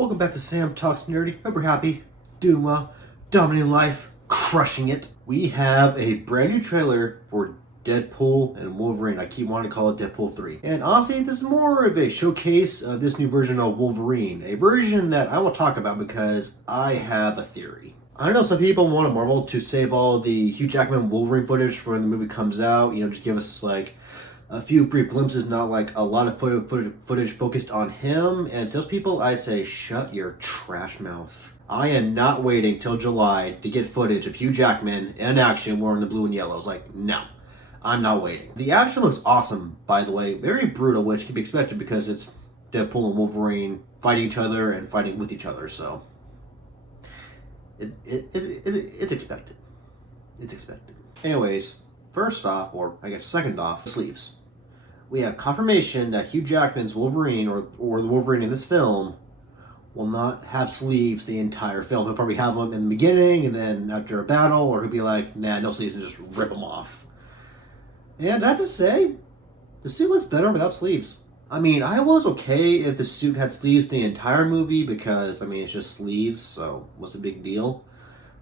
Welcome back to Sam Talks Nerdy. Hope you're happy, doing well, dominating life, crushing it. We have a brand new trailer for Deadpool and Wolverine. I keep wanting to call it Deadpool 3. And honestly, this is more of a showcase of this new version of Wolverine. A version that I will talk about because I have a theory. I know some people want Marvel to save all the Hugh Jackman Wolverine footage for when the movie comes out. You know, just give us like a few brief glimpses, not like a lot of footage focused on him. And to those people, I say, shut your trash mouth. I am not waiting till July to get footage of Hugh Jackman in action wearing the blue and yellows. Like, no, I'm not waiting. The action looks awesome, by the way. Very brutal, which can be expected because it's Deadpool and Wolverine fighting each other and fighting with each other. So it's expected. It's expected. Anyways, first off, or I guess second off, sleeves. We have confirmation that Hugh Jackman's Wolverine, or the Wolverine in this film, will not have sleeves the entire film. He'll probably have them in the beginning, and then after a battle, or he'll be like, nah, no sleeves, and just rip them off. And I have to say, the suit looks better without sleeves. I mean, I was okay if the suit had sleeves the entire movie, because, I mean, it's just sleeves, so what's the big deal?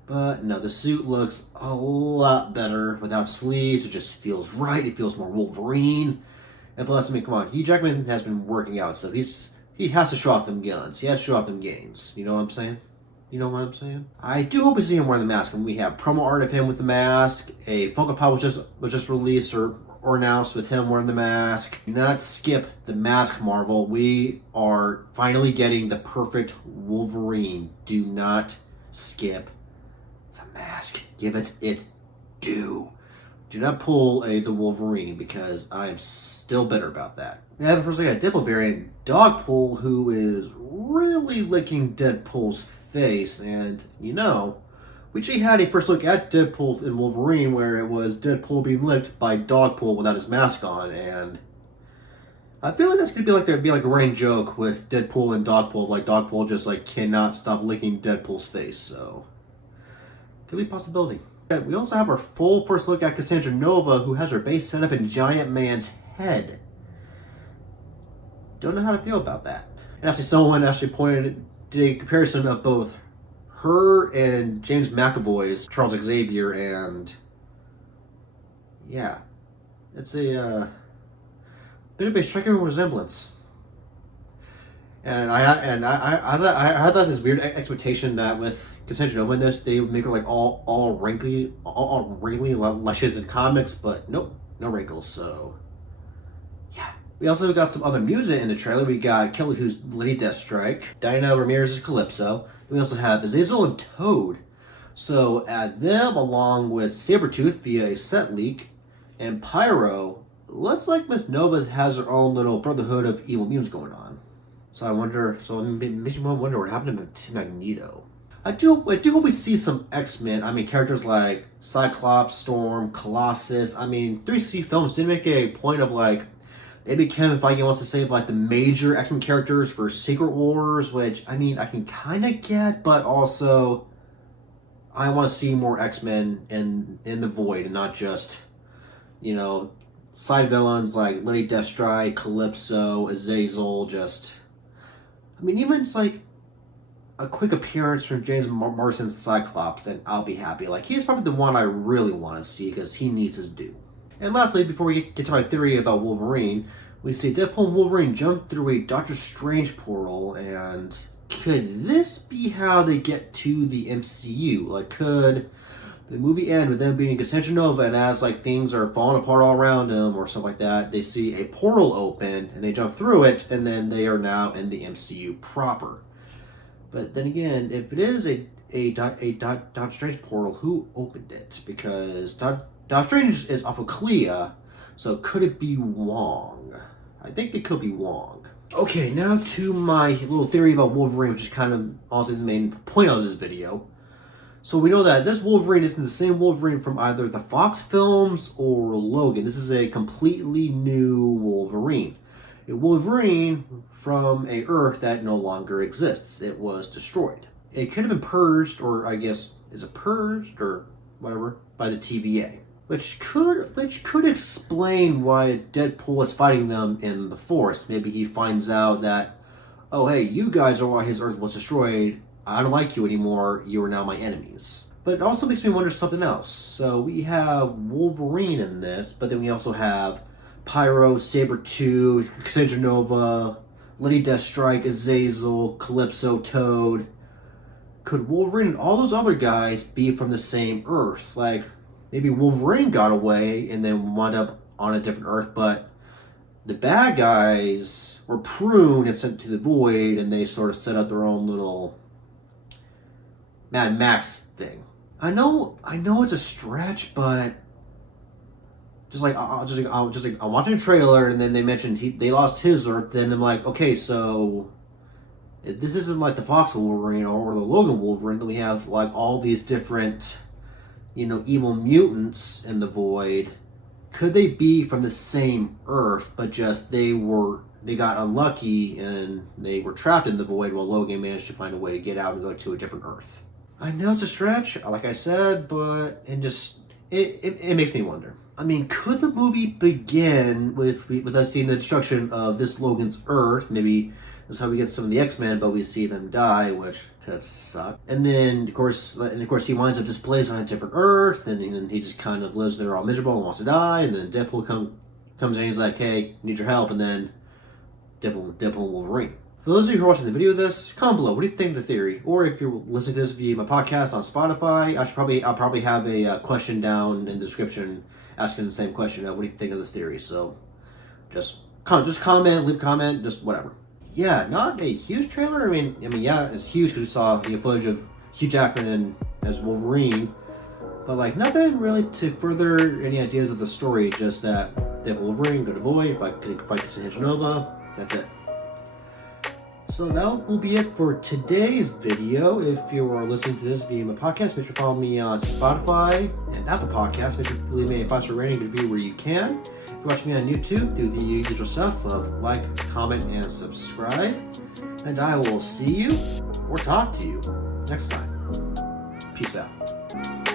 But no, the suit looks a lot better without sleeves. It just feels right. It feels more Wolverine. And plus, I mean, come on, Hugh Jackman has been working out, so he has to show off them guns. He has to show off them gains. You know what I'm saying? You know what I'm saying? I do hope we see him wearing the mask, and we have promo art of him with the mask. A Funko Pop was just released or announced with him wearing the mask. Do not skip the mask, Marvel. We are finally getting the perfect Wolverine. Do not skip the mask. Give it its due. Do not pull the Wolverine, because I am still bitter about that. We have first like a Deadpool variant, Dogpool, who is really licking Deadpool's face. And, you know, we actually had a first look at Deadpool and Wolverine where it was Deadpool being licked by Dogpool without his mask on. And I feel like that's going to be like a running joke with Deadpool and Dogpool. Like, Dogpool just like cannot stop licking Deadpool's face. So, could be a possibility. We also have our full first look at Cassandra Nova, who has her base set up in Giant Man's head. Don't know how to feel about that. And actually, someone did a comparison of both her and James McAvoy's Charles Xavier, and yeah, it's a bit of a striking resemblance. And I thought this weird expectation that with Cassandra Nova in this, they would make her like all wrinkly like she's in comics, but nope, no wrinkles. So yeah. We also got some other music in the trailer. We got Kelly, who's Lady Deathstrike, Diana Ramirez is Calypso. We also have Azazel and Toad. So add them along with Sabretooth via a set leak, and Pyro. Looks like Miss Nova has her own little Brotherhood of Evil Mutants going on. So it makes me wonder what happened to Magneto. I do hope we see some X-Men. I mean, characters like Cyclops, Storm, Colossus. I mean, 3C Films did make a point of like, maybe Kevin Feige wants to save like the major X-Men characters for Secret Wars, which, I mean, I can kind of get, but also I want to see more X-Men in the Void and not just, you know, side villains like Lady Deathstrike, Calypso, Azazel, just... I mean, even it's like a quick appearance from James Marsden's Cyclops, and I'll be happy. Like, he's probably the one I really want to see because he needs his due. And lastly, before we get to my theory about Wolverine, we see Deadpool and Wolverine jump through a Doctor Strange portal, and could this be how they get to the MCU? Like, could the movie end with them being in Cassandra Nova, and as like things are falling apart all around them or stuff like that, they see a portal open and they jump through it, and then they are now in the MCU proper. But then again, if it is a Doctor Strange portal, who opened it? Because Doctor Strange is off of Clea, so could it be Wong? I think it could be Wong. Okay, now to my little theory about Wolverine, which is kind of honestly the main point of this video. So we know that this Wolverine isn't the same Wolverine from either the Fox films or Logan. This is a completely new Wolverine. A Wolverine from a Earth that no longer exists. It was destroyed. It could have been purged, or I guess, is it purged or whatever, by the TVA. Which could explain why Deadpool is fighting them in the forest. Maybe he finds out that, oh hey, you guys are why his Earth was destroyed. I don't like you anymore. You are now my enemies. But it also makes me wonder something else. So we have Wolverine in this, but then we also have Pyro, Sabretooth, Cassandra Nova, Lady Deathstrike, Azazel, Calypso, Toad. Could Wolverine and all those other guys be from the same Earth? Like, maybe Wolverine got away and then wound up on a different Earth, but the bad guys were pruned and sent to the void, and they sort of set up their own little Mad Max thing. I know it's a stretch, but I'm watching a trailer, and then they mentioned they lost his Earth. Then I'm like, okay, so this isn't like the Fox Wolverine or the Logan Wolverine. Then we have like all these different, evil mutants in the void. Could they be from the same Earth, but just they got unlucky and they were trapped in the void while Logan managed to find a way to get out and go to a different Earth? I know it's a stretch, like I said, but it makes me wonder. I mean, could the movie begin with us seeing the destruction of this Logan's Earth? Maybe that's how we get some of the X-Men, but we see them die, which could suck. And then, of course, he winds up displaced on a different Earth, and then he just kind of lives there all miserable and wants to die. And then Deadpool comes in, he's like, "Hey, need your help," and then Deadpool Wolverine. For those of you who are watching the video of this, comment below. What do you think of the theory? Or if you're listening to this via my podcast on Spotify, I'll probably have a question down in the description asking the same question. What do you think of this theory? So just comment, leave a comment, just whatever. Yeah, not a huge trailer. I mean, yeah, it's huge because we saw footage of Hugh Jackman as Wolverine, but like nothing really to further any ideas of the story. Just that Deadpool Wolverine, go to void, fight Cassandra Nova. That's it. So that will be it for today's video. If you are listening to this via my podcast, make sure to follow me on Spotify and Apple Podcasts. Make sure to leave me a 5-star rating and review where you can. If you're watching me on YouTube, do the usual stuff of like, comment, and subscribe. And I will see you or talk to you next time. Peace out.